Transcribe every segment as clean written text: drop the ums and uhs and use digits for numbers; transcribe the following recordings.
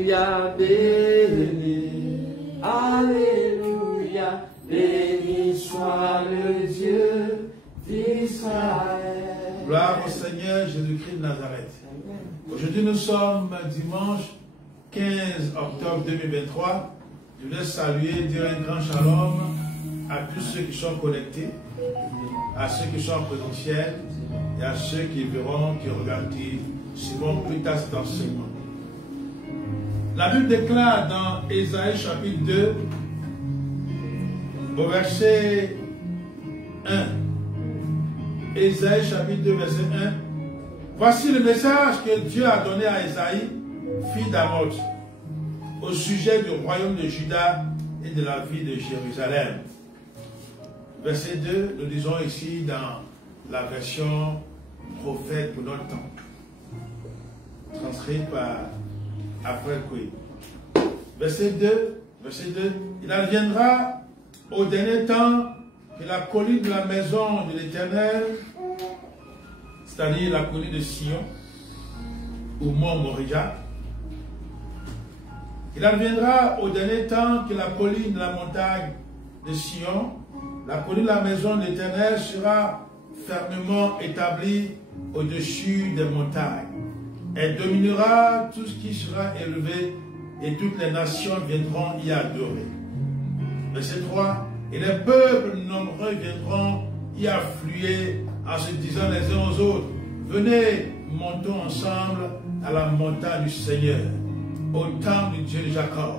Alléluia, béni, Alléluia, béni soit le Dieu d'Israël. Gloire au Seigneur Jésus-Christ de Nazareth. Aujourd'hui nous sommes dimanche 15 octobre 2023. Je voulais saluer, dire un grand shalom à tous ceux qui sont connectés, à ceux qui sont en présentiel et à ceux qui verront, qui regardent, qui suivront plus tard cet enseignement. La Bible déclare dans Ésaïe chapitre 2, au verset 1. Ésaïe chapitre 2, verset 1. Voici le message que Dieu a donné à Ésaïe, fils d'Amoz, au sujet du royaume de Juda et de la ville de Jérusalem. Verset 2, nous lisons ici dans la version prophète pour notre temps, transcrite par Alfred Coué. Verset 2, il adviendra au dernier temps que la colline de la maison de l'Éternel, c'est-à-dire la colline de Sion, ou Mont Moriah, il adviendra au dernier temps que la colline de la montagne de Sion, la colline de la maison de l'Éternel sera fermement établie au-dessus des montagnes. Elle dominera tout ce qui sera élevé et toutes les nations viendront y adorer. Verset 3. Et les peuples nombreux viendront y affluer en se disant les uns aux autres, venez, montons ensemble à la montagne du Seigneur, au temple du Dieu de Jacob.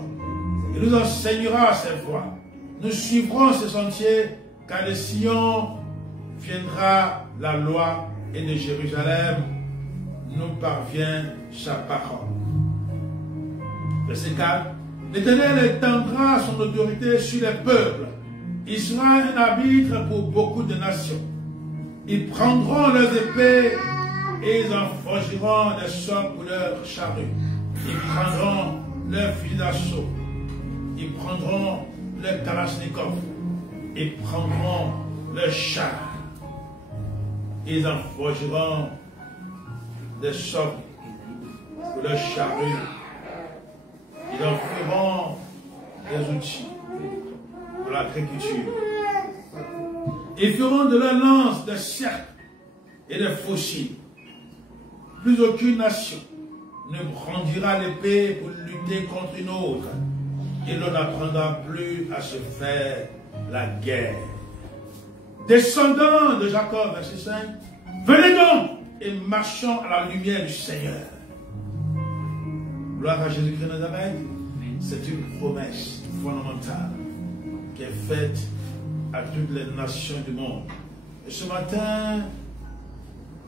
Il nous enseignera ses voies. Nous suivrons ses sentiers, car de Sion viendra la loi et de Jérusalem nous parvient sa parole. Verset 4. L'Éternel étendra son autorité sur les peuples. Il sera un arbitre pour beaucoup de nations. Ils prendront leurs épées et ils en forgeront des sorts pour leurs charrues. Ils prendront leurs fusils d'assaut. Ils prendront leurs kalachnikovs. Ils prendront leurs chars. Ils en forgeront des sorts pour leurs charrues. Ils en feront des outils pour l'agriculture. Ils feront de leurs lances des cercles et des fossiles. Plus aucune nation ne brandira l'épée pour lutter contre une autre. Et l'on n'apprendra plus à se faire la guerre. Descendants de Jacob, verset 5, venez donc et marchons à la lumière du Seigneur. Gloire à Jésus-Christ de Nazareth. C'est une promesse fondamentale qui est faite à toutes les nations du monde. Et ce matin,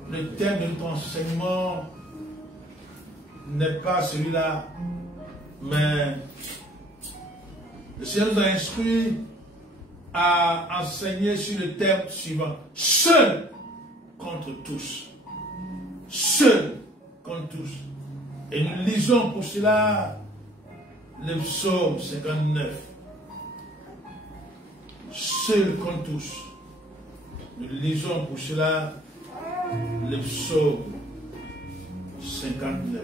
le thème de notre enseignement n'est pas celui-là, mais le Seigneur nous a instruit à enseigner sur le thème suivant. Seul contre tous. Seul contre tous. Et nous lisons pour cela le psaume 59. Seul contre tous. Nous lisons pour cela le psaume 59.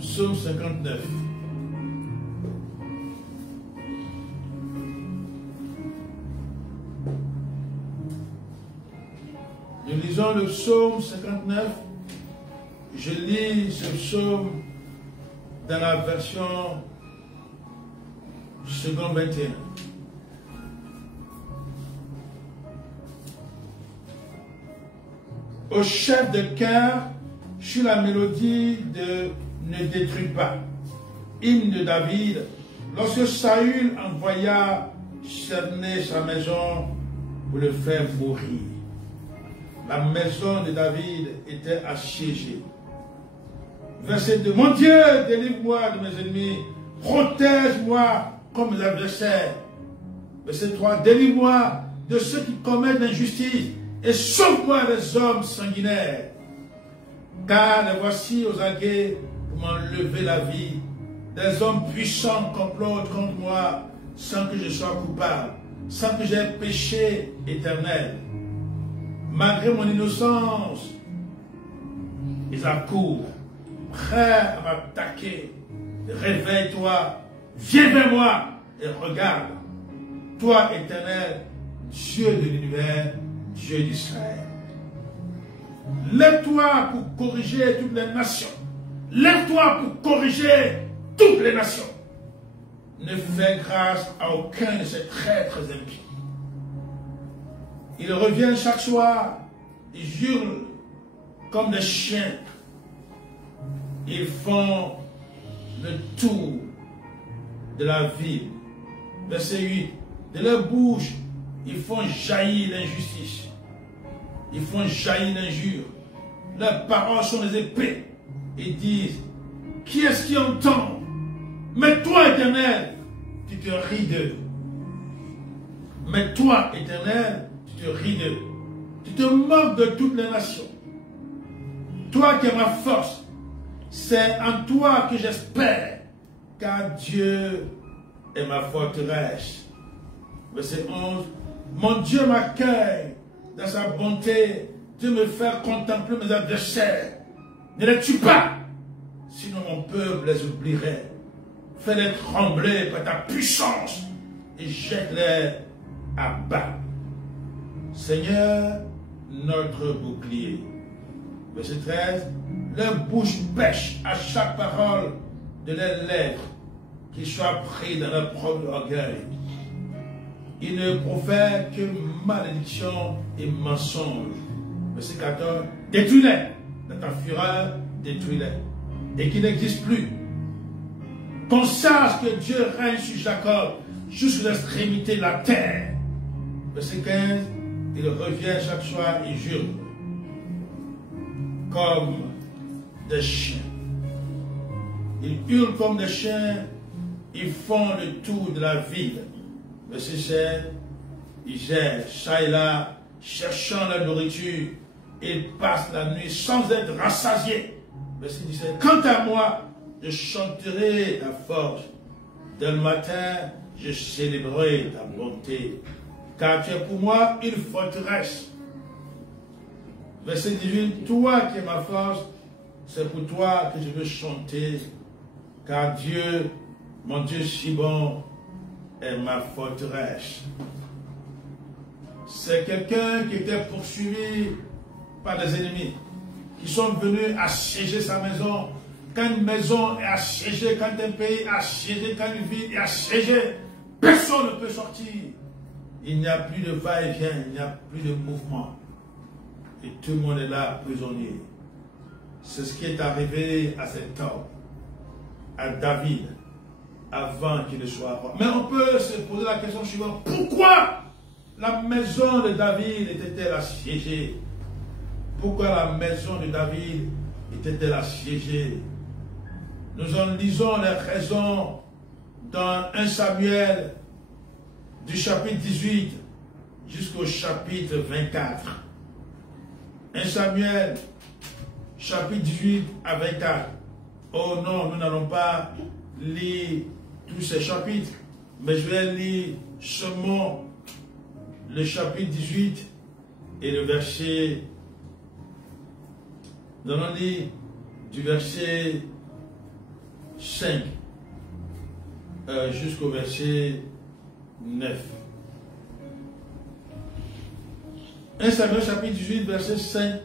Psaume 59. Nous lisons le psaume 59. Je lis ce psaume dans la version seconde 21. Au chef de chœur, sur la mélodie de Ne détruis pas. Hymne de David, lorsque Saül envoya cerner sa maison pour le faire mourir. La maison de David était assiégée. Verset 2. Mon Dieu, délivre-moi de mes ennemis. Protège-moi comme mes adversaires. Verset 3. Délivre-moi de ceux qui commettent l'injustice et sauve-moi des hommes sanguinaires. Car les voici aux aguets pour m'enlever la vie. Des hommes puissants complotent contre moi sans que je sois coupable, sans que j'aie péché éternel. Malgré mon innocence, ils accourent prêts à m'attaquer. Réveille-toi, viens vers moi et regarde. Toi, Éternel, Dieu de l'univers, Dieu d'Israël. Lève-toi pour corriger toutes les nations. Lève-toi pour corriger toutes les nations. Ne fais grâce à aucun de ces traîtres impies. Ils reviennent chaque soir, ils hurlent comme des chiens. Ils font le tour de la ville. Verset 8. De leur bouche, ils font jaillir l'injustice. Ils font jaillir l'injure. Leurs paroles sont des épées. Ils disent, qui est-ce qui entend? Mais toi, Éternel, tu te ris d'eux. Mais toi, Éternel, tu te ris d'eux. Tu te moques de toutes les nations. Toi qui es ma force, c'est en toi que j'espère, car Dieu est ma forteresse. Verset 11. Mon Dieu m'accueille dans sa bonté. Dieu me fait contempler mes adversaires. Ne les tue pas, sinon mon peuple les oublierait. Fais-les trembler par ta puissance et jette-les à bas. Seigneur, notre bouclier. Verset 13. Leur bouche pêche à chaque parole de leurs lèvres, qu'ils soient pris dans leur propre orgueil. Ils ne profèrent que malédiction et mensonge. Verset 14. Détruis-les dans ta fureur, détruis-les. Et qu'ils n'existent plus. Qu'on sache que Dieu règne sur Jacob jusqu'aux extrémités de la terre. Verset 15. Il revient chaque soir et jure comme des chiens. Ils hurlent comme des chiens. Ils font le tour de la ville. Verset 16. Ils errent çà et là, cherchant la nourriture. Ils passent la nuit sans être rassasiés. Verset 17. Quant à moi, je chanterai ta force. Dès le matin, je célébrerai ta bonté. Car tu es pour moi une forteresse. Verset 18. Toi qui es ma force, c'est pour toi que je veux chanter. Car Dieu, mon Dieu si bon, est ma forteresse. C'est quelqu'un qui était poursuivi par des ennemis qui sont venus assiéger sa maison. Quand une maison est assiégée, quand un pays est assiégé, quand une ville est assiégée, personne ne peut sortir. Il n'y a plus de va-et-vient, il n'y a plus de mouvement. Et tout le monde est là, prisonnier. C'est ce qui est arrivé à cet homme, à David, avant qu'il ne soit roi. Mais on peut se poser la question suivante. Pourquoi la maison de David était-elle assiégée? Pourquoi la maison de David était-elle assiégée? Nous en lisons les raisons dans 1 Samuel du chapitre 18 jusqu'au chapitre 24. 1 Samuel chapitre 18 à 24. Oh non, nous n'allons pas lire tous ces chapitres, mais je vais lire seulement le chapitre 18 et le verset. Nous allons lire du verset 5 jusqu'au verset 9. 1 Samuel chapitre 18 verset 5.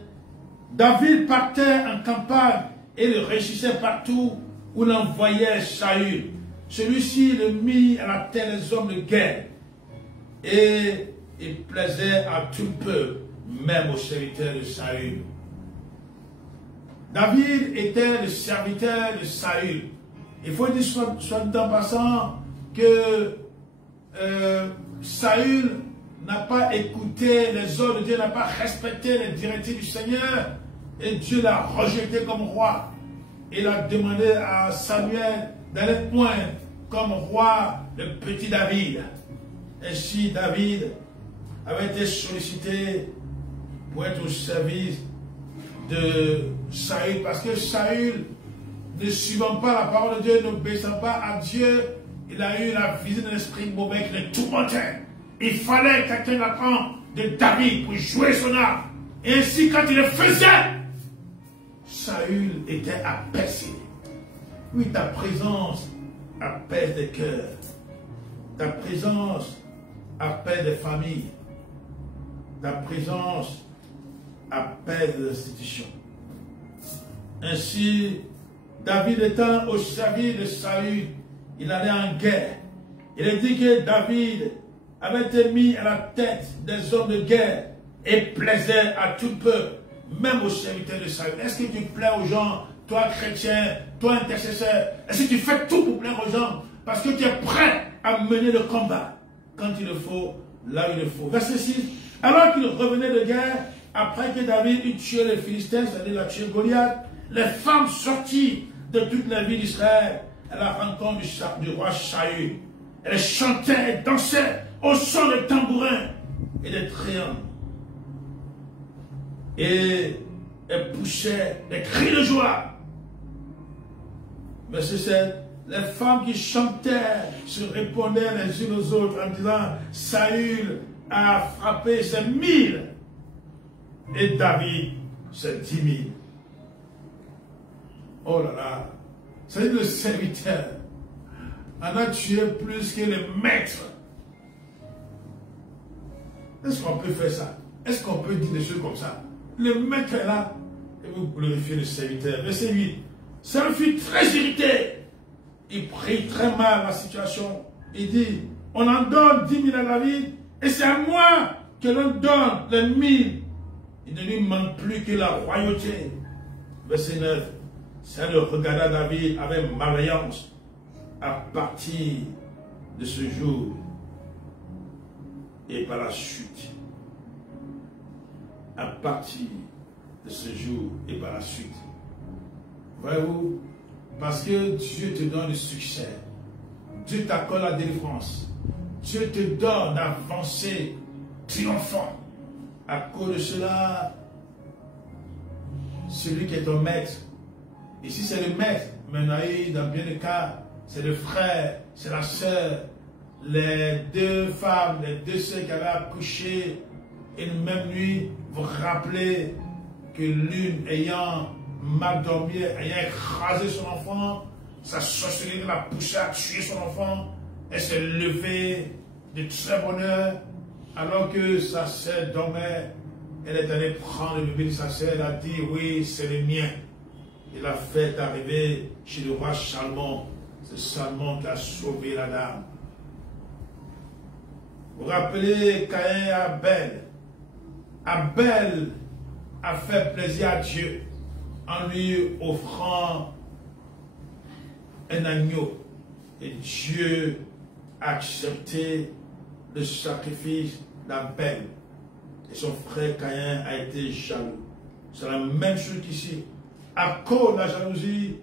David partait en campagne et le réussissait partout où l'envoyait Saül. Celui-ci le mit à la tête des hommes de guerre et il plaisait à tout le peuple, même aux serviteurs de Saül. David était le serviteur de Saül. Il faut dire soit dit en passant que Saül n'a pas écouté les ordres de Dieu, n'a pas respecté les directives du Seigneur et Dieu l'a rejeté comme roi. Il a demandé à Samuel d'aller poindre comme roi le petit David. Ainsi David avait été sollicité pour être au service de Saül, parce que Saül, ne suivant pas la parole de Dieu, n'obéissant pas à Dieu, il a eu la visite d'un esprit mauvais qui le tourmentait. Il fallait quelqu'un apprendre de David pour jouer son art. Et ainsi, quand il le faisait, Saül était apaisé. Oui, ta présence apaise des cœurs. Ta présence apaise des familles. Ta présence apaise les institutions. Ainsi, David étant au service de Saül, il allait en guerre. Il a dit que David avait été mis à la tête des hommes de guerre et plaisait à tout peuple, même aux serviteurs de Saül. Est-ce que tu plais aux gens, toi chrétien, toi intercesseur? Est-ce que tu fais tout pour plaire aux gens parce que tu es prêt à mener le combat quand il le faut, là où il le faut? Verset 6. Alors qu'il revenait de guerre, après que David eut tué les Philistins, c'est-à-dire a tué Goliath, les femmes sortirent de toute la ville d'Israël à la rencontre du roi Saül. Elles chantaient et dansaient au son des tambourins et des triangles. Et elles poussaient des cris de joie. Verset 7. Les femmes qui chantaient se répondaient les unes aux autres en disant: Saül a frappé ses 1000 et David ses 10 000. Oh là là, c'est le serviteur en a tué plus que le maître. Est-ce qu'on peut faire ça? Est-ce qu'on peut dire des choses comme ça? Le maître est là et vous glorifiez le serviteur. Verset 8. Ça me fit très irrité. Il prit très mal la situation. Il dit: on en donne 10 000 à David et c'est à moi que l'on donne les 1000. Il ne lui manque plus que la royauté. Verset 9. Saül regarda David avec malveillance. À partir de ce jour et par la suite. À partir de ce jour et par la suite. Voyez-vous, parce que Dieu te donne le succès. Dieu t'accorde la délivrance. Dieu te donne d'avancer triomphant. À cause de cela, celui qui est ton maître, ici c'est le maître, mais dans bien des cas, c'est le frère, c'est la sœur, les deux femmes, les deux sœurs qui avaient accouché une même nuit, vous rappelez que l'une ayant mal dormi, ayant écrasé son enfant, sa sorcellerie l'a poussé à tuer son enfant, elle s'est levée de très bonne heure, alors que sa sœur dormait, elle est allée prendre le bébé de sa sœur, elle a dit: oui, c'est le mien. Il a fait arriver chez le roi Salomon. C'est Salomon qui a sauvé la dame. Vous vous rappelez Caïn et Abel. Abel a fait plaisir à Dieu en lui offrant un agneau. Et Dieu a accepté le sacrifice d'Abel. Et son frère Caïn a été jaloux. C'est la même chose qu'ici. À cause de la jalousie,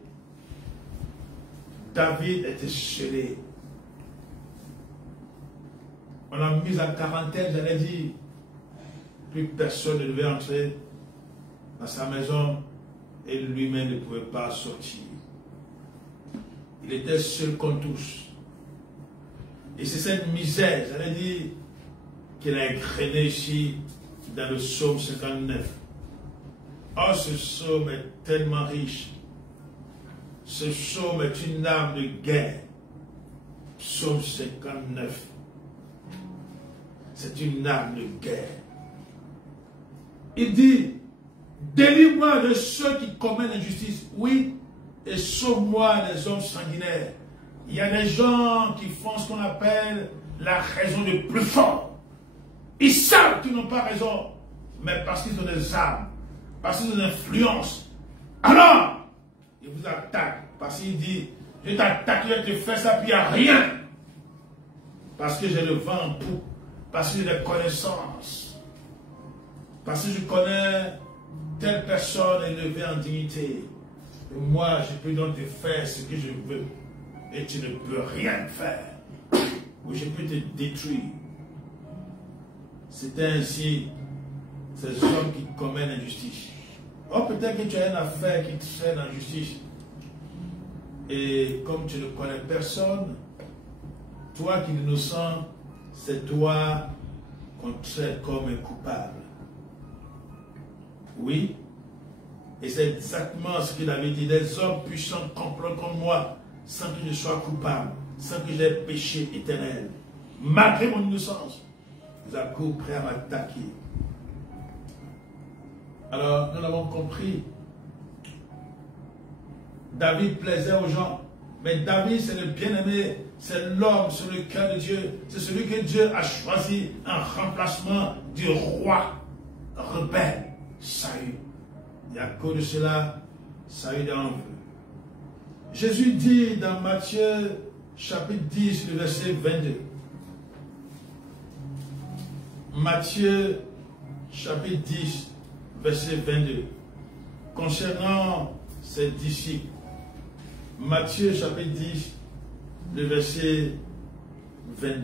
David était scellé. On l'a mis en quarantaine, j'allais dire. Plus personne ne devait entrer dans sa maison et lui-même ne pouvait pas sortir. Il était seul contre tous. Et c'est cette misère, j'allais dire, qu'il a égrenée ici dans le psaume 59. Oh, ce psaume est tellement riche. Ce psaume est une arme de guerre. Psaume 59. C'est une arme de guerre. Il dit: délivre-moi de ceux qui commettent l'injustice. Oui, et sauve-moi des hommes sanguinaires. Il y a des gens qui font ce qu'on appelle la raison du plus fort. Ils savent qu'ils n'ont pas raison, mais parce qu'ils ont des armes, parce qu'ils ont des influences. Alors, ils vous attaquent, parce qu'il dit: je t'attaque, je te fais ça, puis il n'y a rien. Parce que j'ai le vent en poupe, parce que j'ai des connaissances, parce que je connais telle personne élevée en dignité. Et moi, je peux donc te faire ce que je veux. Et tu ne peux rien faire. Ou je peux te détruire. C'était ainsi ces hommes qui commettent l'injustice. Oh, peut-être que tu as une affaire qui te fait l'injustice. Et comme tu ne connais personne, toi qui es innocent, c'est toi qu'on traite comme un coupable. Oui. Et c'est exactement ce qu'il avait dit. Des hommes puissants complètent comme moi, sans que je sois coupable, sans que j'aie péché éternel. Malgré mon innocence, vous êtes prêts à m'attaquer. Alors, nous l'avons compris. David plaisait aux gens. Mais David, c'est le bien-aimé. C'est l'homme sur le cœur de Dieu. C'est celui que Dieu a choisi en remplacement du roi rebelle, Saül. Et à cause de cela, Saül en veut. Jésus dit dans Matthieu chapitre 10, le verset 22. Matthieu chapitre 10, verset 22. Concernant ses disciples. Matthieu chapitre 10, le verset 22.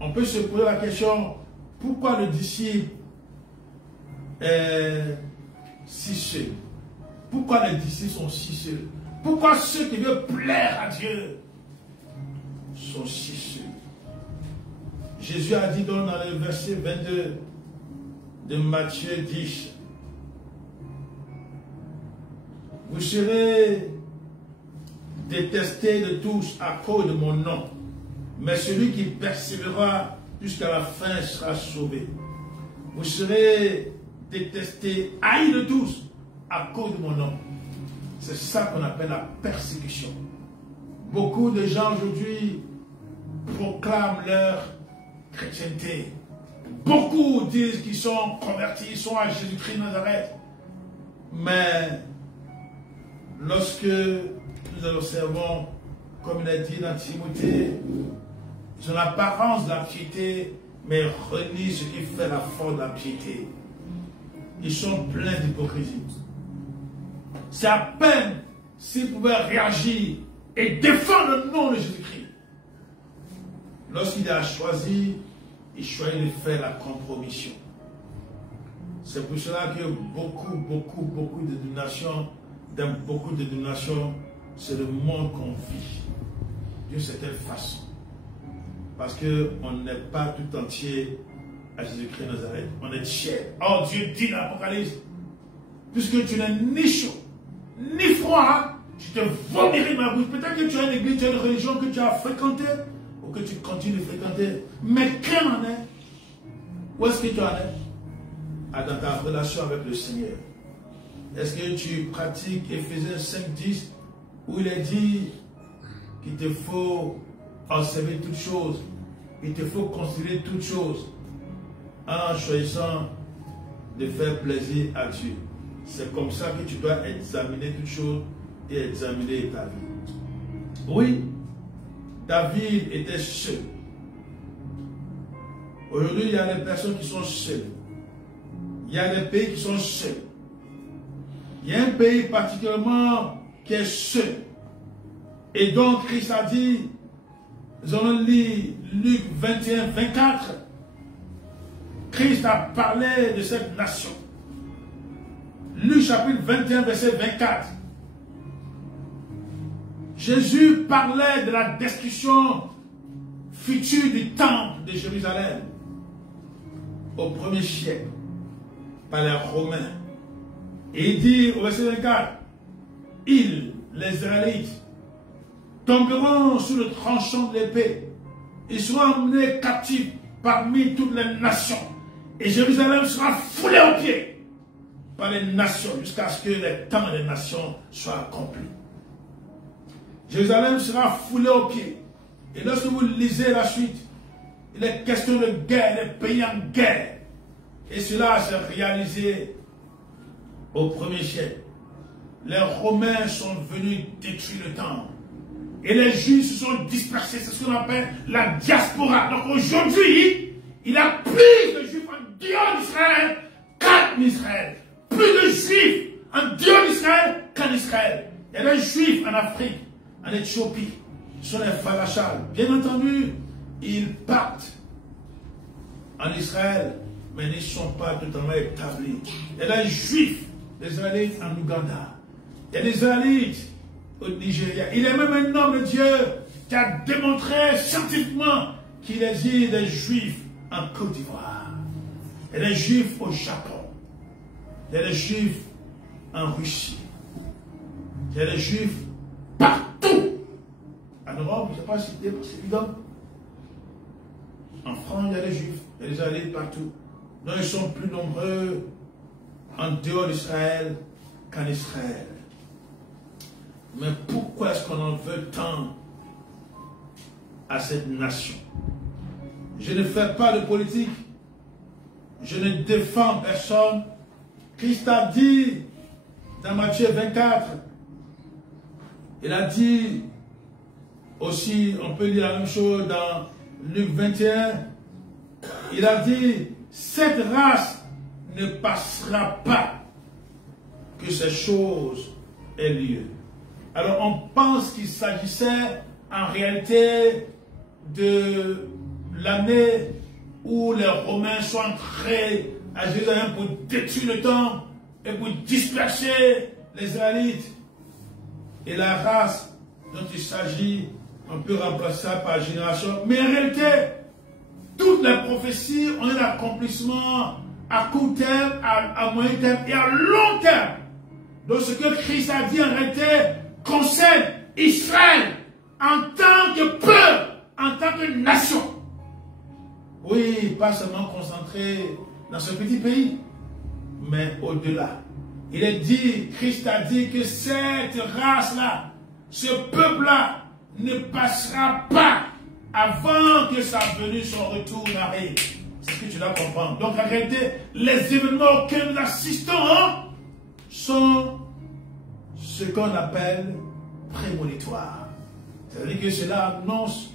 On peut se poser la question, pourquoi le disciple est si seul? Pourquoi les disciples sont si seuls? Pourquoi ceux qui veulent plaire à Dieu sont si seuls? Jésus a dit donc dans le verset 22 de Matthieu 10, vous serez détestés de tous à cause de mon nom, mais celui qui persévérera jusqu'à la fin sera sauvé. Vous serez détestés, haïs de tous à cause de mon nom. C'est ça qu'on appelle la persécution. Beaucoup de gens aujourd'hui proclament leur chrétienté. Beaucoup disent qu'ils sont convertis, ils sont à Jésus-Christ de Nazareth. Mais lorsque nous observons, comme il a dit dans Timothée, ils ont l'apparence de la piété, mais renient ce qui fait la force de la piété. Ils sont pleins d'hypocrisie. C'est à peine s'ils pouvaient réagir et défendre le nom de Jésus-Christ. Lorsqu'il a choisi, il choisit de faire la compromission. C'est pour cela que beaucoup de dénominations, dans beaucoup de dénominations, c'est le monde qu'on vit d'une certaine façon. Parce qu'on n'est pas tout entier à Jésus-Christ de Nazareth. On est tiers. Oh, Dieu dit dans l'Apocalypse, puisque tu n'es ni chaud, ni froid, je te vomirai ma bouche. Peut-être que tu as une église, tu as une religion que tu as fréquentée, ou que tu continues de fréquenter. Mais quel en est? Où est-ce que tu en es? Dans ta relation avec le Seigneur. Est-ce que tu pratiques Éphésiens 5:10, où il est dit qu'il te faut observer toutes choses, il te faut considérer toutes choses en choisissant de faire plaisir à Dieu. C'est comme ça que tu dois examiner toutes choses et examiner ta vie. Oui, David était seul. Aujourd'hui, il y a des personnes qui sont seules. Il y a des pays qui sont seuls. Il y a un pays particulièrement qui est seul. Et donc, Christ a dit, nous allons lire Luc 21, 24. Christ a parlé de cette nation. Luc chapitre 21, verset 24. Jésus parlait de la destruction future du temple de Jérusalem au 1er siècle par les Romains. Et il dit au verset 24, ils, les Israélites, tomberont sous le tranchant de l'épée. Ils seront emmenés captifs parmi toutes les nations. Et Jérusalem sera foulée aux pieds par les nations jusqu'à ce que les temps des nations soient accomplis. Jérusalem sera foulée aux pieds. Et lorsque vous lisez la suite, il est question de guerre, des pays en guerre. Et cela s'est réalisé au 1er siècle. Les Romains sont venus détruire le temple. Et les Juifs se sont dispersés. C'est ce qu'on appelle la diaspora. Donc aujourd'hui, il y a plus de Juifs en dehors d'Israël qu'en Israël. Plus de Juifs en dehors d'Israël qu'en Israël. Il y a des Juifs en Afrique, en Éthiopie. Ce sont les Falachal. Bien entendu, ils partent en Israël, mais ils ne sont pas totalement établis. Il y a des Juifs, des Israélites en Ouganda. Il y a des Israélites au Nigeria. Il y a même un homme de Dieu qui a démontré scientifiquement qu'il existe des Juifs en Côte d'Ivoire. Il y a des Juifs au Japon. Il y a des Juifs en Russie. Il y a des Juifs partout. En Europe, je ne sais pas citer, c'est évident. En France, il y a des Juifs, il y a des Israélites partout. Donc ils sont plus nombreux en dehors d'Israël qu'en Israël. Mais pourquoi est-ce qu'on en veut tant à cette nation? Je ne fais pas de politique. Je ne défends personne. Christ a dit dans Matthieu 24, il a dit aussi, on peut lire la même chose dans Luc 21, il a dit, cette race ne passera pas que ces choses aient lieu. Alors on pense qu'il s'agissait en réalité de l'année où les Romains sont entrés à Jérusalem pour détruire le temple et pour disperser les Israélites. Et la race dont il s'agit, on peut remplacer ça par génération. Mais en réalité, toutes les prophéties ont un accomplissement à court terme, à moyen terme et à long terme. Donc ce que Christ a dit en réalité concerne Israël en tant que peuple, en tant que nation. Oui, pas seulement concentré dans ce petit pays, mais au-delà. Il est dit, Christ a dit que cette race-là, ce peuple-là, ne passera pas avant que sa venue, son retour n'arrive. C'est ce que tu dois comprendre. Donc en réalité, les événements auxquels nous assistons sont ce qu'on appelle prémonitoires. C'est-à-dire que cela annonce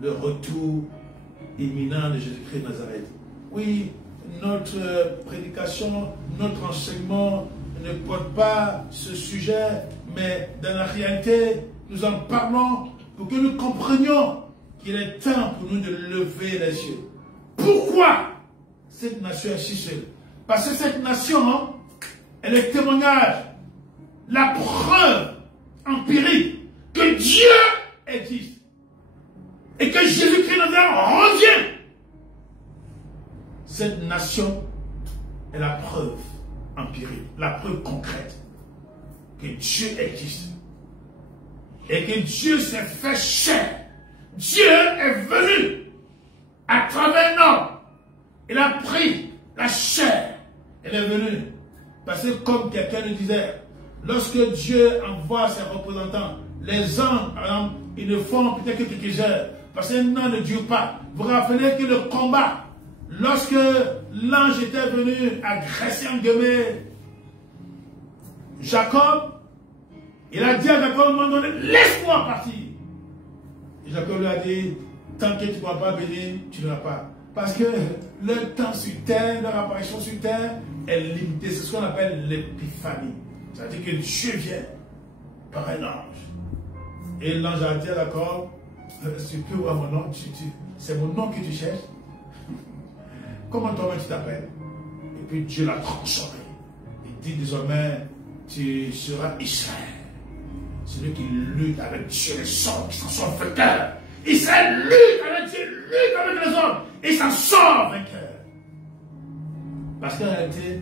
le retour imminent de Jésus-Christ de Nazareth. Oui, notre prédication, notre enseignement ne porte pas ce sujet, mais dans la réalité, nous en parlons pour que nous comprenions qu'il est temps pour nous de lever les yeux. Pourquoi cette nation est si seule? Parce que cette nation, elle est le témoignage, la preuve empirique que Dieu existe et que Jésus-Christ revient. Cette nation est la preuve empirique, la preuve concrète que Dieu existe et que Dieu s'est fait chair. Dieu est venu à travers un homme. Il a pris la chair. Elle est venue. Parce que comme quelqu'un le disait, lorsque Dieu envoie ses représentants, les anges, par exemple, ils ne font peut-être que quelques heures. Parce qu'un an ne dure pas. Vous vous rappelez que le combat, lorsque l'ange était venu agresser en guillemets Jacob, il a dit à Jacob à un moment donné, laisse-moi partir. Et Jacob lui a dit, tant que tu ne vas pas bénir, tu ne vas pas. Parce que le temps sur terre, leur apparition sur terre est limitée. C'est ce qu'on appelle l'épiphanie. C'est-à-dire que Dieu vient par un ange. Et l'ange a dit à Jacob, tu peux voir mon nom, c'est mon nom que tu cherches. Comment toi-même tu t'appelles? Et puis Dieu l'a transformé. Il dit désormais, tu seras Israël. Celui qui lutte avec Dieu, les hommes, qui s'en sort vainqueur. Israël lutte avec Dieu, lutte avec les hommes, et s'en sort vainqueur. Parce qu'en réalité,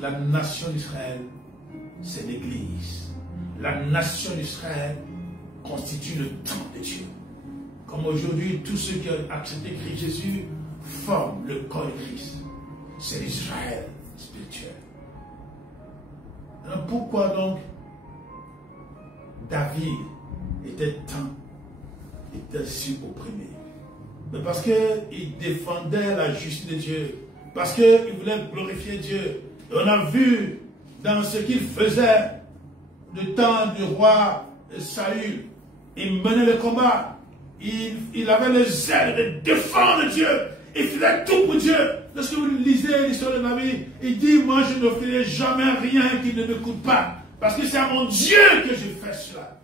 la nation d'Israël, c'est l'Église. La nation d'Israël constitue le temple de Dieu. Comme aujourd'hui, tous ceux qui ont accepté Christ Jésus forment le corps de Christ. C'est l'Israël spirituel. Alors pourquoi donc David était si opprimé? Mais parce qu'il défendait la justice de Dieu. Parce qu'il voulait glorifier Dieu. Et on a vu dans ce qu'il faisait du temps du roi Saül. Il menait le combat. Il avait le zèle de défendre Dieu. Il faisait tout pour Dieu. Lorsque vous lisez l'histoire de David, il dit, moi je ne ferai jamais rien qui ne me coûte pas. Parce que c'est à mon Dieu que je fais cela.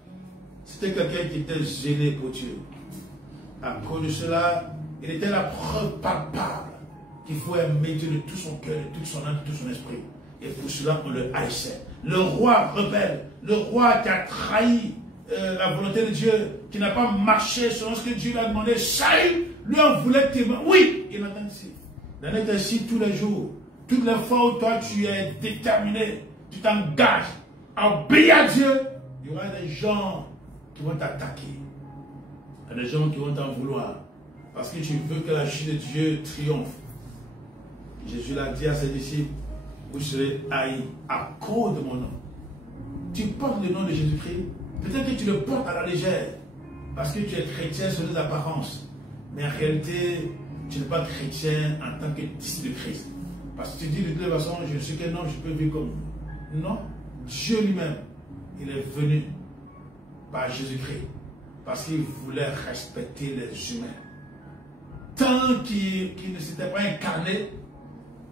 C'était quelqu'un qui était zélé pour Dieu. À cause de cela, il était la preuve palpable qu'il faut aimer Dieu de tout son cœur, de toute son âme, de tout son esprit. Et pour cela, on le haïssait. Le roi rebelle, le roi qui a trahi la volonté de Dieu, qui n'a pas marché selon ce que Dieu lui a demandé, Saül lui en voulait témoin. Oui, il en est ainsi. Il en est ainsi tous les jours. toutes les fois où toi tu es déterminé, tu t'engages à obéir à Dieu, il y aura des gens qui vont t'attaquer. Il y a des gens qui vont t'en vouloir. Parce que tu veux que la justice de Dieu triomphe. Jésus l'a dit à ses disciples, vous serez haïs à cause de mon nom. Tu portes le nom de Jésus-Christ. Peut-être que tu le portes à la légère. Parce que tu es chrétien sur les apparences. Mais en réalité, tu n'es pas chrétien en tant que disciple de Christ. Parce que tu dis de toute façon, je suis qu'un homme, je peux vivre comme lui. Non, Dieu lui-même, il est venu par Jésus-Christ. Parce qu'il voulait respecter les humains. Tant qu'il ne s'était pas incarné,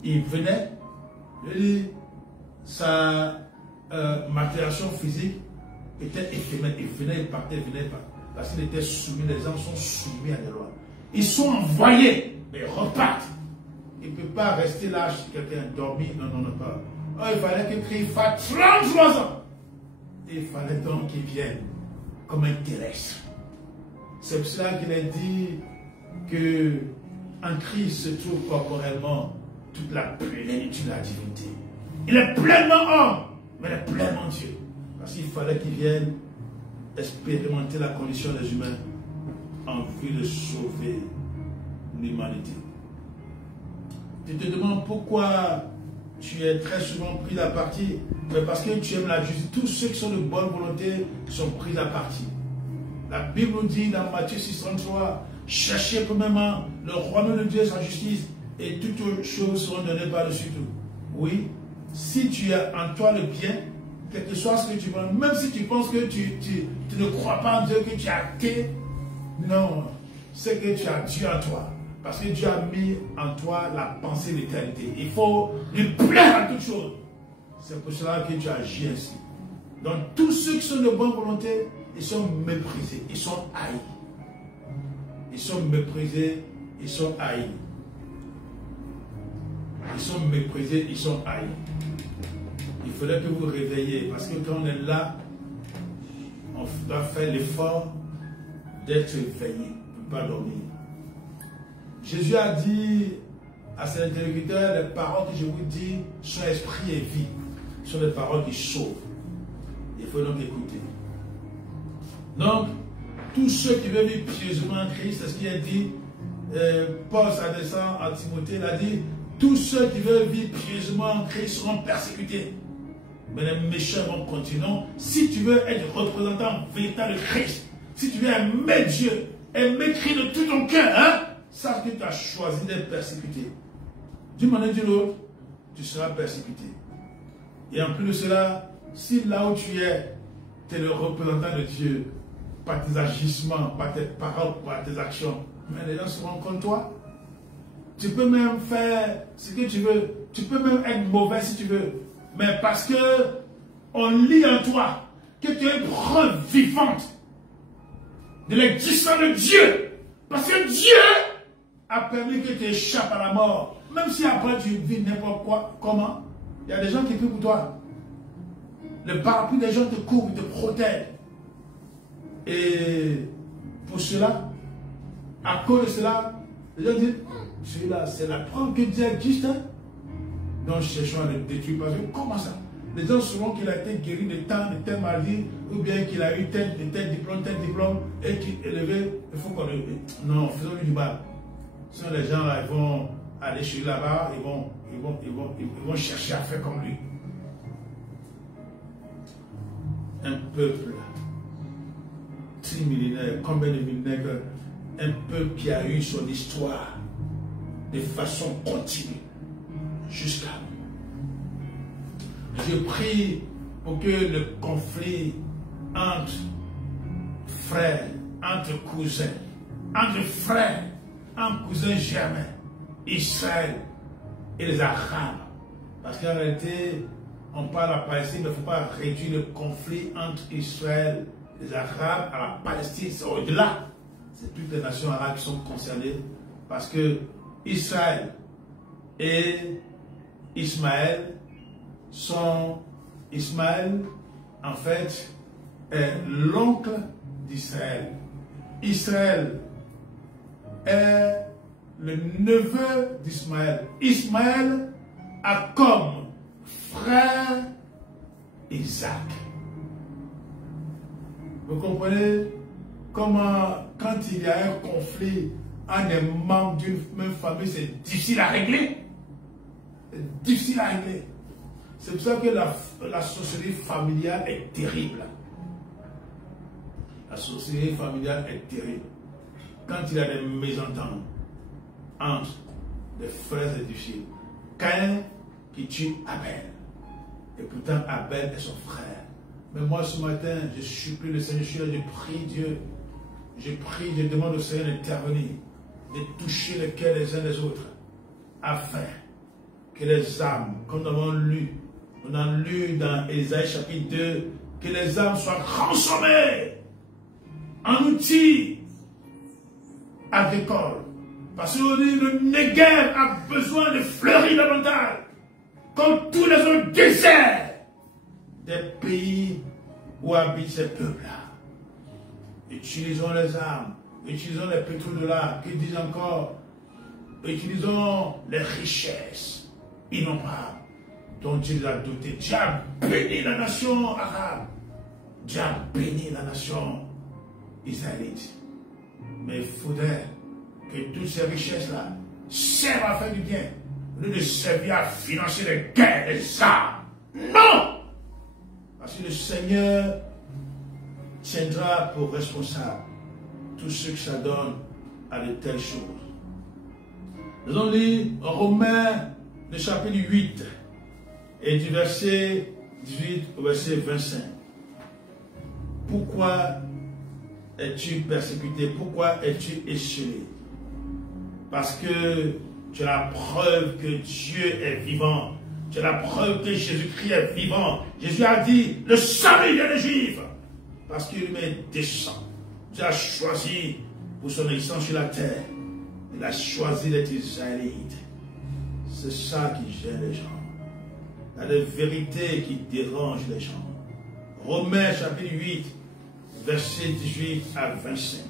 il venait, sa matérialisation physique était éphémère. Il venait, il partait, il venait, il partait. Parce qu'il était soumis, les gens sont soumis à des lois. Ils sont envoyés, mais ils repartent. Il ne peut pas rester là chez quelqu'un dormi. Non, non, non, pas. Oh, il fallait que Christ fasse 33 ans. Et il fallait donc qu'il vienne comme un terrestre. C'est pour cela qu'il a dit que en Christ se trouve corporellement toute la plénitude de la divinité. Il est pleinement homme, mais il est pleinement Dieu. Parce qu'il fallait qu'il vienne expérimenter la condition des humains en vue de sauver l'humanité. Tu te demandes pourquoi tu es très souvent pris à partie. Mais parce que tu aimes la justice. Tous ceux qui sont de bonne volonté sont pris à partie. La Bible nous dit dans Matthieu 6,33, cherchez premièrement le royaume de Dieu et sa justice, et toutes choses seront données par-dessus tout. Oui, si tu as en toi le bien, quel que soit ce que tu penses, même si tu penses que tu ne crois pas en Dieu, que tu es athée, non, c'est que tu as Dieu en toi. Parce que Dieu a mis en toi la pensée de l'éternité. Il faut lui plaire à toutes choses. C'est pour cela que tu agis ainsi. Donc tous ceux qui sont de bonne volonté, ils sont méprisés, ils sont haïs. Ils sont méprisés, ils sont haïs. Ils sont méprisés, ils sont haïs. Il faudrait que vous réveilliez, parce que quand on est là, on doit faire l'effort d'être éveillé, ne pas dormir. Jésus a dit à ses interlocuteurs, les paroles que je vous dis sont esprit et vie, sont des paroles qui sauvent. Il faut donc écouter. Donc, tous ceux qui veulent vivre pieusement en Christ, c'est ce qu'il a dit, Paul s'adressant à Timothée, il a dit, tous ceux qui veulent vivre pieusement en Christ seront persécutés. Mais les méchants vont continuer. Si tu veux être représentant véritable de Christ, si tu veux aimer Dieu, aimer Christ de tout ton cœur, hein, sache que tu as choisi d'être persécuté. D'une manière ou d'une autre, tu seras persécuté. Et en plus de cela, si là où tu es le représentant de Dieu, par tes agissements, par tes paroles, par tes actions, mais les gens seront contre toi. Tu peux même faire ce que tu veux. Tu peux même être mauvais si tu veux. Mais parce que on lit en toi que tu es une preuve vivante de l'existence de Dieu. Parce que Dieu a permis que tu échappes à la mort. Même si après tu vis n'importe quoi, comment, il y a des gens qui prient pour toi. Le parapluie des gens te couvre, te protège. Et pour cela, à cause de cela, les gens disent, celui-là, c'est la preuve que Dieu existe. Donc cherchons à le détruire. Parce que comment ça? Les gens souvent qu'il a été guéri de telle maladie, ou bien qu'il a eu tel diplôme, et qu'il est élevé, il faut qu'on le... Non, faisons-lui du mal. Sinon les gens là, ils vont aller chez lui là-bas, ils vont chercher à faire comme lui. Un peuple trimillénaire, combien de millénaires, un peuple qui a eu son histoire de façon continue jusqu'à nous. Je prie pour que le conflit entre frères, entre cousins, entre cousins germains, Israël et les Arabes, parce qu'en réalité, on parle à la Palestine, mais il ne faut pas réduire le conflit entre Israël et les Arabes à la Palestine, c'est au-delà. C'est toutes les nations arabes qui sont concernées, parce que Israël et Ismaël sont... Ismaël, en fait, est l'oncle d'Israël. Israël est le neveu d'Ismaël. Ismaël a comme frère Isaac. Vous comprenez comment, quand il y a un conflit entre des membres d'une même famille, c'est difficile à régler. C'est difficile à régler. C'est pour ça que la société familiale est terrible. La société familiale est terrible. Quand il y a des mésententes entre des frères et des filles, Caïn qui tue Abel. Et pourtant Abel est son frère. Mais moi ce matin, je supplie le Seigneur, je prie Dieu. Je prie, je demande au Seigneur d'intervenir, de toucher le cœur les uns des autres, afin que les âmes, comme nous avons lu, on a lu dans Ésaïe chapitre 2, que les âmes soient transformées en outils agricoles. Parce que le Negev a besoin de fleurir davantage, comme tous les autres déserts des pays où habitent ces peuples-là. Utilisons les armes, utilisons les pétrodollars, qui disent encore, utilisons les richesses innombrables dont Dieu les a dotés. Dieu a béni la nation arabe, Dieu a béni la nation israélite. Mais il faudrait que toutes ces richesses-là servent à faire du bien, au lieu de servir à financer les guerres, les armes. Non! Parce que le Seigneur tiendra pour responsable tous ceux que ça donne à de telles choses. Nous allons lire Romains, le chapitre 8, et du verset 18 au verset 25. Pourquoi es-tu persécuté? Pourquoi es-tu échaudé? Parce que tu as la preuve que Dieu est vivant. Tu as la preuve que Jésus-Christ est vivant. Jésus a dit, le salut vient des Juifs. Parce qu'il m'est décent. Dieu a choisi pour son existence sur la terre. Il a choisi d'être israélite. C'est ça qui gêne les gens. Il y a des vérités qui dérangent les gens. Romains chapitre 8, verset 18 à 25.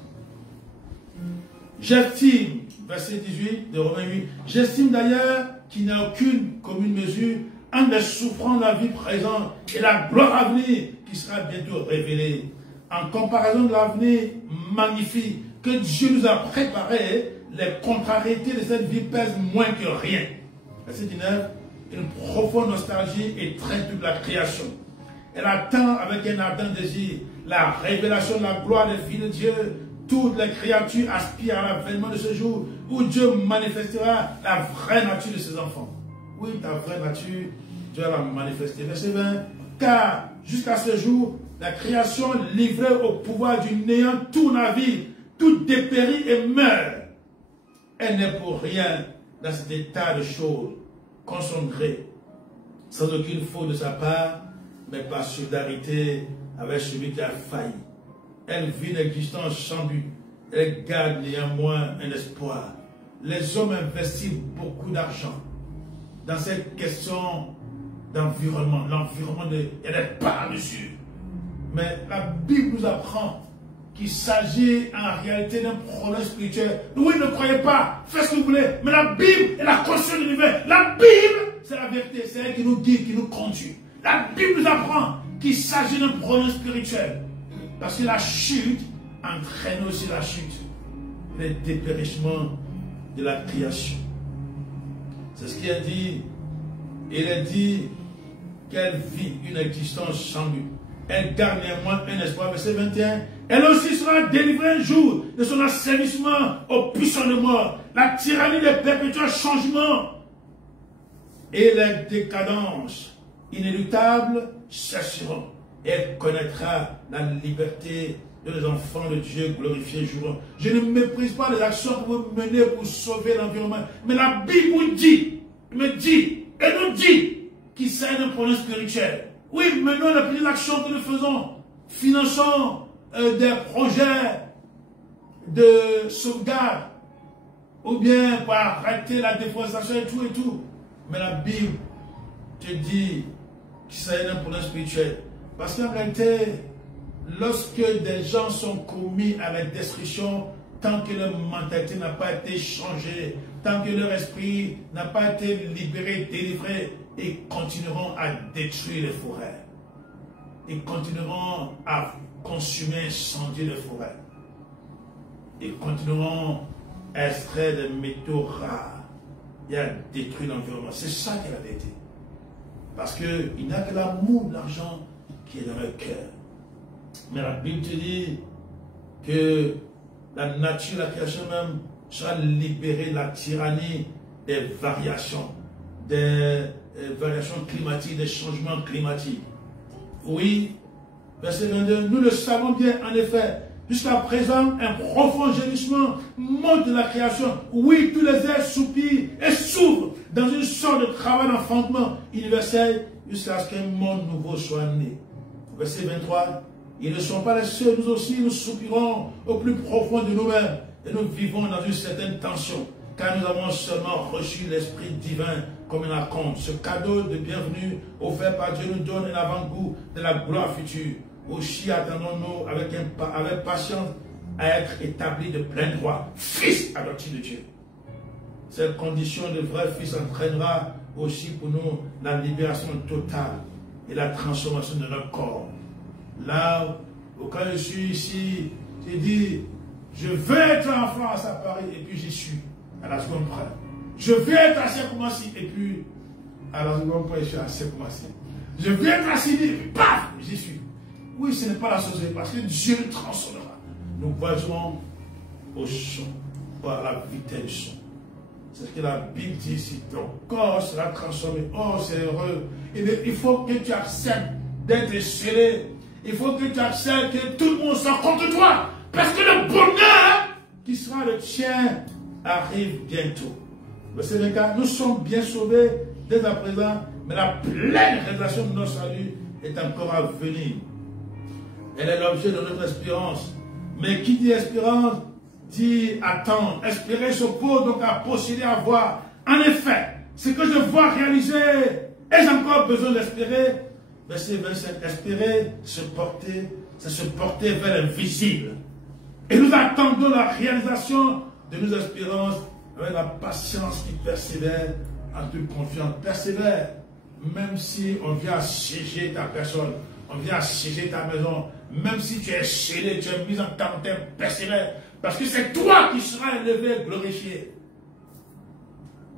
J'estime, verset 18 de Romains 8, j'estime d'ailleurs qu'il n'y a aucune commune mesure entre les souffrances de la vie présente et la gloire à venir qui sera bientôt révélée. En comparaison de l'avenir magnifique que Dieu nous a préparé, les contrariétés de cette vie pèsent moins que rien. Verset 19, une profonde nostalgie étreint toute la création. Elle attend avec un ardent désir la révélation de la gloire des filles de Dieu. Toutes les créatures aspirent à l'avènement de ce jour où Dieu manifestera la vraie nature de ses enfants. Oui, ta vraie nature, Dieu va la manifester. Verset 20, car jusqu'à ce jour, la création livrée au pouvoir du néant tourne à vide, tout dépérit et meurt. Elle n'est pour rien dans cet état de choses, qu'en son gré, sans aucune faute de sa part, mais par solidarité avec celui qui a failli. Elle vit une existence sans but. Elle garde néanmoins un espoir. Les hommes investissent beaucoup d'argent dans cette question d'environnement. L'environnement, il y a des parts dessus. Mais la Bible nous apprend qu'il s'agit en réalité d'un problème spirituel. Oui, ne croyez pas, faites ce que vous voulez. Mais la Bible est la conscience de l'univers. La Bible, c'est la vérité. C'est elle qui nous guide, qui nous conduit. La Bible nous apprend qu'il s'agit d'un problème spirituel. Parce que la chute entraîne aussi la chute, le dépérissement de la création. C'est ce qu'il a dit. Il a dit qu'elle vit une existence sans but. Elle garde néanmoins un espoir. Verset 21. Elle aussi sera délivrée un jour de son asservissement au puissant de mort. La tyrannie des perpétuels changements et les décadences inéluctables cesseront. Elle connaîtra la liberté de les enfants de Dieu glorifiés jour. Je ne méprise pas les actions que vous menez pour sauver l'environnement. Mais la Bible vous dit, me dit, et nous dit qu'il s'agit d'un problème spirituel. Oui, menons les petites actions que nous faisons. Finançons des projets de sauvegarde. Ou bien pour arrêter la déforestation et tout. Mais la Bible te dit qu'il s'agit d'un problème spirituel. Parce qu'en réalité, lorsque des gens sont commis à la destruction, tant que leur mentalité n'a pas été changée, tant que leur esprit n'a pas été libéré, délivré, ils continueront à détruire les forêts. Ils continueront à consumer, incendier les forêts. Ils continueront à extraire des métaux rares et à détruire l'environnement. C'est ça qui est la vérité. Parce qu'il n'y a que l'amour de l'argent qui est dans le cœur. Mais la Bible te dit que la nature, la création même, sera libérée de la tyrannie des variations climatiques, des changements climatiques. Oui, verset 22, nous le savons bien, en effet, jusqu'à présent, un profond gémissement monte de la création. Oui, tous les êtres soupirent et s'ouvrent dans une sorte de travail d'enfantement universel jusqu'à ce qu'un monde nouveau soit né. Verset 23, ils ne sont pas les seuls, nous aussi, nous soupirons au plus profond de nous-mêmes et nous vivons dans une certaine tension, car nous avons seulement reçu l'Esprit divin comme un acompte. Ce cadeau de bienvenue offert par Dieu nous donne un avant-goût de la gloire future. Aussi attendons-nous avec patience à être établis de plein droit, fils adoptifs de Dieu. Cette condition de vrai fils entraînera aussi pour nous la libération totale et la transformation de notre corps. Là, quand je suis ici, j'ai dit, je veux être en France à Paris, et puis j'y suis, à la seconde près. Je veux être à Sekomassi, et puis à la seconde près, je suis à Sekomassi. Je veux être à Sydney, et puis paf, j'y suis. Oui, ce n'est pas la société, parce que Dieu le transformera. Nous voyons au son, à la vitesse du son. C'est ce que la Bible dit ici. Ton corps sera transformé. Oh, c'est heureux. Et bien, il faut que tu acceptes d'être scellé. Il faut que tu acceptes que tout le monde soit contre toi. Parce que le bonheur qui sera le tien arrive bientôt. Verset 24, nous sommes bien sauvés dès à présent, mais la pleine réalisation de notre salut est encore à venir. Elle est l'objet de notre espérance. Mais qui dit espérance, dit attendre. Espérer s'oppose donc à posséder, à voir. En effet, ce que je vois réaliser, ai-je encore besoin d'espérer? Verset 27, espérer, se porter, c'est se porter vers l'invisible. Et nous attendons la réalisation de nos espérances avec la patience qui persévère en toute confiance. Persévère, même si on vient assiéger ta personne, on vient assiéger ta maison, même si tu es scellé, tu es mis en quarantaine, persévère. Parce que c'est toi qui seras élevé, glorifié.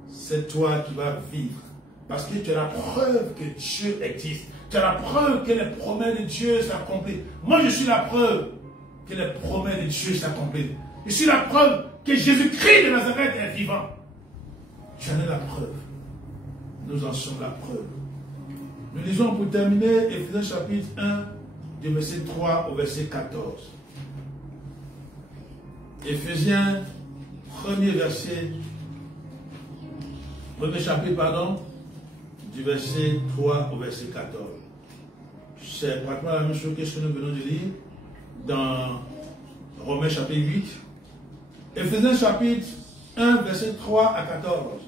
C'est toi qui vas vivre. Parce que tu as la preuve que Dieu existe. Tu as la preuve que les promesses de Dieu s'accomplissent. Moi, je suis la preuve que les promesses de Dieu s'accomplissent. Je suis la preuve que Jésus-Christ de Nazareth est vivant. J'en ai la preuve. Nous en sommes la preuve. Nous lisons pour terminer Éphésiens chapitre 1, du verset 3 au verset 14. Éphésiens, premier chapitre, pardon, du verset 3 au verset 14. C'est pratiquement la même chose que ce que nous venons de lire dans Romains chapitre 8. Éphésiens chapitre 1, verset 3 à 14.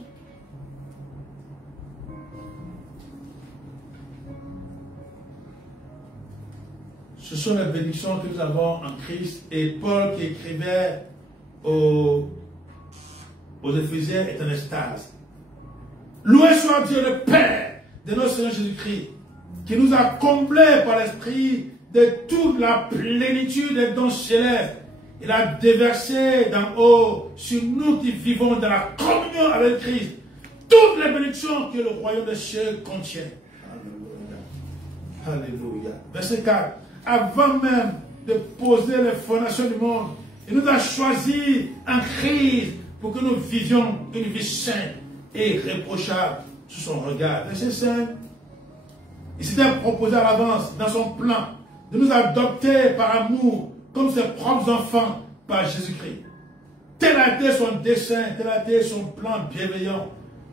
Ce sont les bénédictions que nous avons en Christ. Et Paul qui écrivait aux Éphésiens est en extase. Loué soit Dieu le Père de notre Seigneur Jésus-Christ, qui nous a comblés par l'Esprit de toute la plénitude des dons célestes. Il a déversé d'en haut sur nous qui vivons dans la communion avec Christ toutes les bénédictions que le royaume des cieux contient. Alléluia. Alléluia. Verset 4. Avant même de poser les fondations du monde, il nous a choisis en Christ pour que nous vivions une vie sainte et irréprochable sous son regard. Verset 5. Il s'était proposé à l'avance, dans son plan, de nous adopter par amour comme ses propres enfants par Jésus-Christ. Tel a été son dessein, tel a été son plan bienveillant,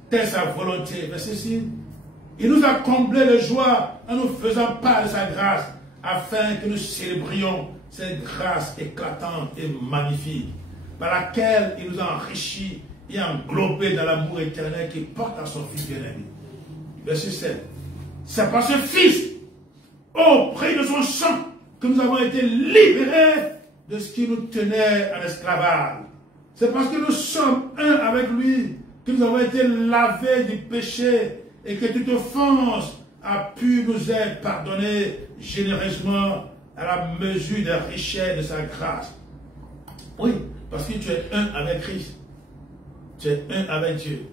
telle sa volonté. Verset 6. Il nous a comblés de joie en nous faisant part de sa grâce, afin que nous célébrions cette grâce éclatante et magnifique, par laquelle il nous a enrichis et englobés dans l'amour éternel qui porte à son Fils bien-aimé. Verset 7. C'est par ce Fils, au prix de son sang, que nous avons été libérés de ce qui nous tenait en esclavage, C'est parce que nous sommes un avec lui que nous avons été lavés du péché et que toute offense a pu nous être pardonnée généreusement à la mesure des richesses de sa grâce. Oui, parce que tu es un avec Christ. Tu es un avec Dieu.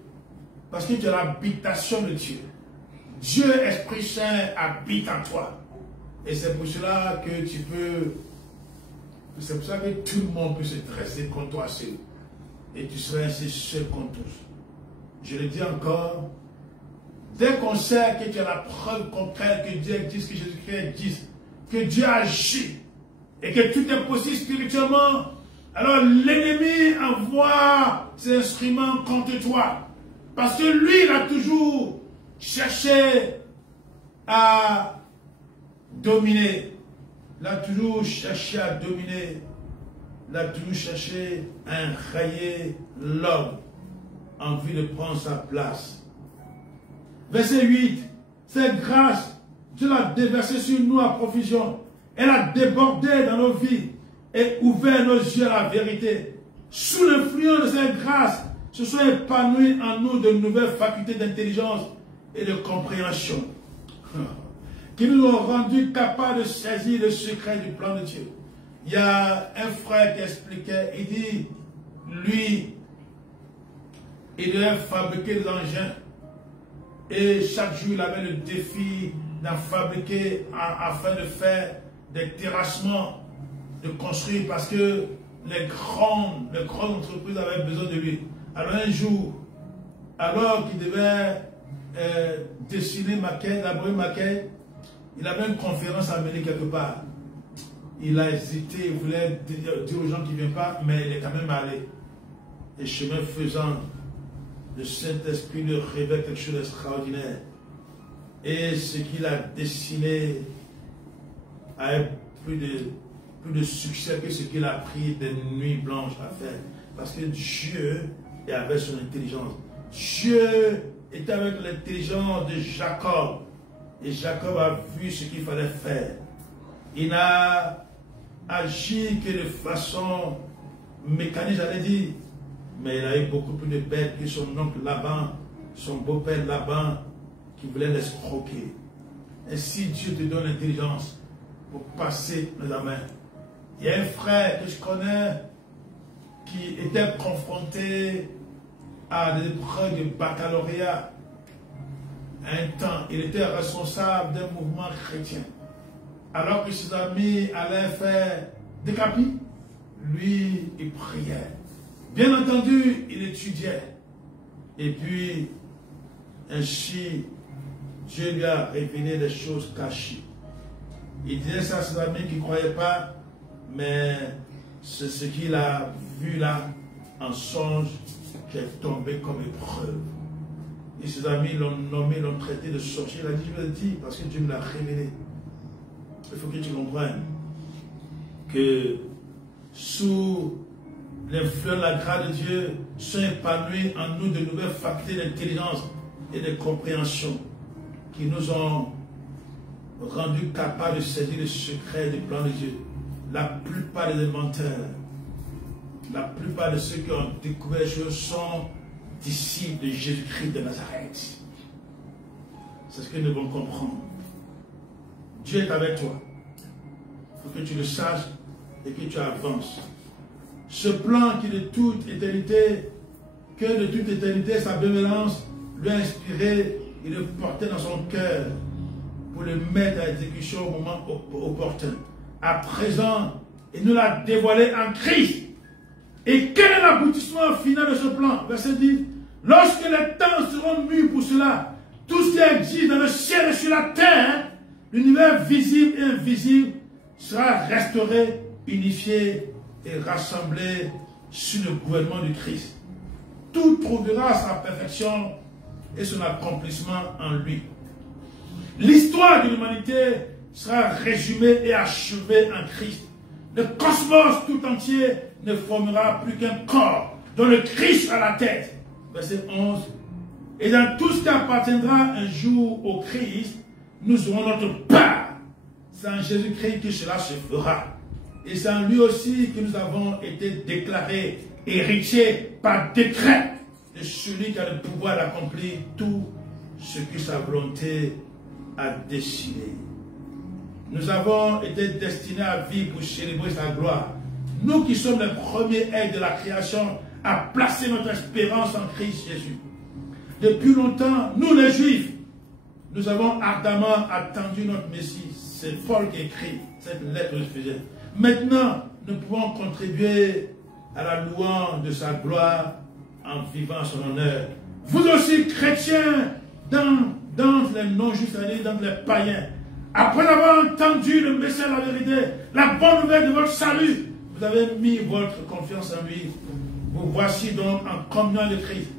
Parce que tu es l'habitation de Dieu. Dieu, Esprit Saint, habite en toi. Et c'est pour cela que tu peux... C'est pour ça que tout le monde peut se dresser contre toi seul. Et tu seras ainsi seul contre tous. Je le dis encore. Dès qu'on sait que tu as la preuve concrète que Dieu existe, que Jésus-Christ existe, que Dieu agit, et que tout est possible spirituellement, alors l'ennemi envoie ses instruments contre toi. Parce que lui, il a toujours cherché à dominer. Il a toujours cherché à dominer. Il a toujours cherché à enrayer l'homme en vue de prendre sa place. Verset 8. Cette grâce, Dieu l'a déversée sur nous à profusion. Elle a débordé dans nos vies et ouvert nos yeux à la vérité. Sous l'influence de cette grâce, se sont épanouies en nous de nouvelles facultés d'intelligence et de compréhension qui nous ont rendus capables de saisir le secret du plan de Dieu. Il y a un frère qui expliquait, il dit, lui, il devait fabriquer des engins et chaque jour il avait le défi d'en fabriquer afin de faire des terrassements, de construire parce que les grandes entreprises avaient besoin de lui. Alors un jour, alors qu'il devait dessiner maquette, élaborer maquette, il avait une conférence à mener quelque part. Il a hésité, il voulait dire aux gens qui ne viennent pas, mais il est quand même allé. Et chemin faisant, le Saint-Esprit lui révèle quelque chose d'extraordinaire. Et ce qu'il a dessiné a eu plus de succès que ce qu'il a pris des nuits blanches à faire. Parce que Dieu avait son intelligence. Dieu était avec l'intelligence de Jacob. Et Jacob a vu ce qu'il fallait faire. Il n'a agi que de façon mécanique, j'allais dire. Mais il a eu beaucoup plus de bêtes que son oncle Laban, son beau-père Laban, qui voulait l'escroquer. Et si Dieu te donne l'intelligence pour passer les mains. Il y a un frère que je connais qui était confronté à des épreuves de baccalauréat. Un temps, il était responsable d'un mouvement chrétien. Alors que ses amis allaient faire des capis, lui, il priait. Bien entendu, il étudiait. Et puis, ainsi, Dieu lui a révélé des choses cachées. Il disait ça à ses amis qui ne croyaient pas, mais c'est ce qu'il a vu là, en songe, qui est tombé comme épreuve. Et ses amis l'ont nommé, l'ont traité de sorcier. Il a dit, je le dis, parce que Dieu me l'a révélé. Il faut que tu comprennes que sous l'influence de la grâce de Dieu sont épanouies en nous de nouvelles facultés d'intelligence et de compréhension qui nous ont rendus capables de saisir le secret du plan de Dieu. La plupart des inventeurs, la plupart de ceux qui ont découvert les choses sont disciples de Jésus-Christ de Nazareth. C'est ce que nous devons comprendre. Dieu est avec toi. Il faut que tu le saches et que tu avances. Ce plan qui de toute éternité, sa bienveillance lui a inspiré, il le portait dans son cœur pour le mettre à exécution au moment opportun. À présent, il nous l'a dévoilé en Christ. Et quel est l'aboutissement final de ce plan? Verset 10. Lorsque les temps seront mûrs pour cela, tout ce qui existe dans le ciel et sur la terre, l'univers visible et invisible, sera restauré, unifié et rassemblé sous le gouvernement du Christ. Tout trouvera sa perfection et son accomplissement en lui. L'histoire de l'humanité sera résumée et achevée en Christ. Le cosmos tout entier ne formera plus qu'un corps dont le Christ a la tête. Verset 11. Et dans tout ce qui appartiendra un jour au Christ, nous aurons notre part. C'est en Jésus-Christ que cela se fera. Et c'est en lui aussi que nous avons été déclarés héritier par décret de celui qui a le pouvoir d'accomplir tout ce que sa volonté a décidé. Nous avons été destinés à vivre pour célébrer sa gloire. Nous qui sommes les premiers aides de la création à placer notre espérance en Christ Jésus. Depuis longtemps, nous les Juifs, nous avons ardemment attendu notre Messie. C'est Paul qui écrit cette lettre aux Éphésiens. Maintenant, nous pouvons contribuer à la louange de sa gloire en vivant son honneur. Vous aussi, chrétiens, dans les non-juifs, c'est-à-dire dans les païens, après avoir entendu le message de la vérité, la bonne nouvelle de votre salut, vous avez mis votre confiance en lui. Vous voici donc en communion de Christ.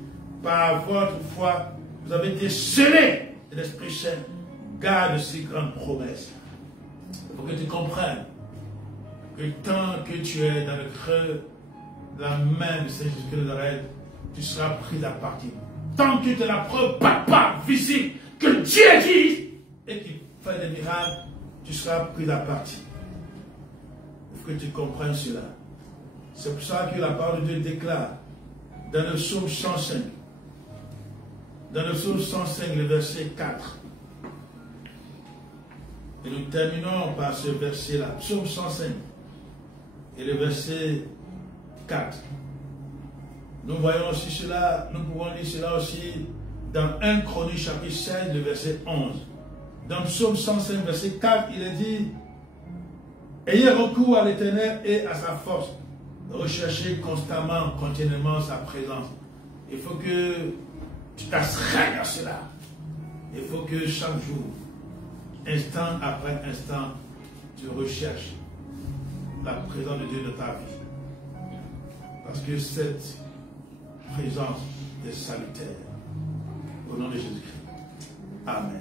Par votre foi, vous avez été scellés de l'Esprit Saint. Garde ces grandes promesses. Il faut que tu comprennes que tant que tu es dans le creux de la main de Saint Jésus de Nazareth, tu seras pris à partie. Tant que tu es la preuve papa visible que Dieu existe et qu'il fait des miracles, tu seras pris à partie. Il faut que tu comprennes cela. C'est pour ça que la parole de Dieu déclare dans le psaume 105, le verset 4. Et nous terminons par ce verset-là, psaume 105, et le verset 4. Nous voyons aussi cela, nous pouvons lire cela aussi dans 1 Chronique chapitre 16, le verset 11. Dans psaume 105, verset 4, il est dit: ayez recours à l'Éternel et à sa force. Recherchez constamment, continuellement sa présence. Il faut que tu t'assènes à cela. Il faut que chaque jour, instant après instant, tu recherches la présence de Dieu dans ta vie. Parce que cette présence est salutaire. Au nom de Jésus-Christ. Amen.